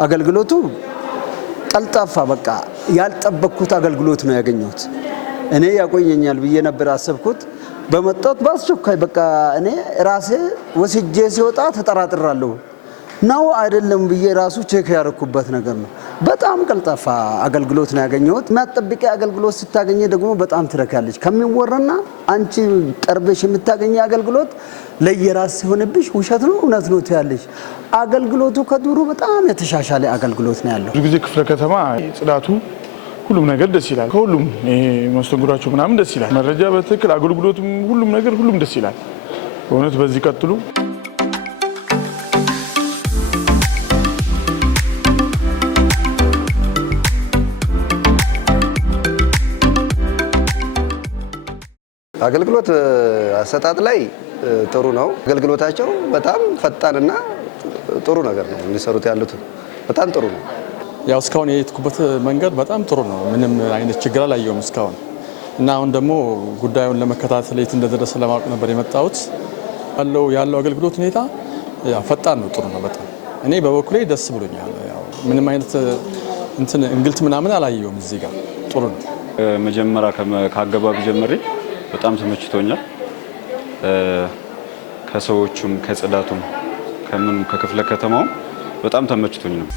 አገልግሎቱ ቀልጣፋ በቃ ያልጠበቅኩት አገልግሎት ነው ያገኘሁት። እኔ ያቆየኛል ብዬ ነበር አሰብኩት። በመጣት በአስቸኳይ በቃ እኔ ራሴ ወስጄ ሲወጣ ተጠራጥራለሁ ነው አይደለም ብዬ ራሱ ቼክ ያደረኩበት ነገር ነው። በጣም ቀልጣፋ አገልግሎት ነው ያገኘሁት። ማጠብቂያ አገልግሎት ስታገኘ ደግሞ በጣም ትረካለች። ከሚወራና አንቺ ቀርበሽ የምታገኘ አገልግሎት ለየራስ ሲሆንብሽ ውሸት ነው እውነት ነው ትያለሽ። አገልግሎቱ ከዱሩ በጣም የተሻሻለ አገልግሎት ነው ያለው። ብዙ ጊዜ ክፍለ ከተማ ጽዳቱ ሁሉም ነገር ደስ ይላል። ከሁሉም መስተንግዷቸው ምናምን ደስ ይላል። መረጃ በትክክል አገልግሎቱም ሁሉም ነገር ሁሉም ደስ ይላል። በእውነት በዚህ ቀጥሉ። አገልግሎት አሰጣጥ ላይ ጥሩ ነው። አገልግሎታቸው በጣም ፈጣንና ጥሩ ነገር ነው የሚሰሩት ያሉት በጣም ጥሩ ነው። ያው እስካሁን የሄድኩበት መንገድ በጣም ጥሩ ነው። ምንም አይነት ችግር አላየሁም እስካሁን እና አሁን ደግሞ ጉዳዩን ለመከታተል የት እንደደረሰ ለማወቅ ነበር የመጣሁት። ያለው አገልግሎት ሁኔታ ያው ፈጣን ነው፣ ጥሩ ነው በጣም። እኔ በበኩሌ ደስ ብሎኛል። ያው ምንም አይነት እንግልት ምናምን አላየሁም እዚህ ጋር ጥሩ ነው። መጀመሪያ ከአገባብ ጀምሬ በጣም ተመችቶኛል። ከሰዎቹም ከጽዳቱም ከምንም ከክፍለ ከተማው በጣም ተመችቶኝ ነው።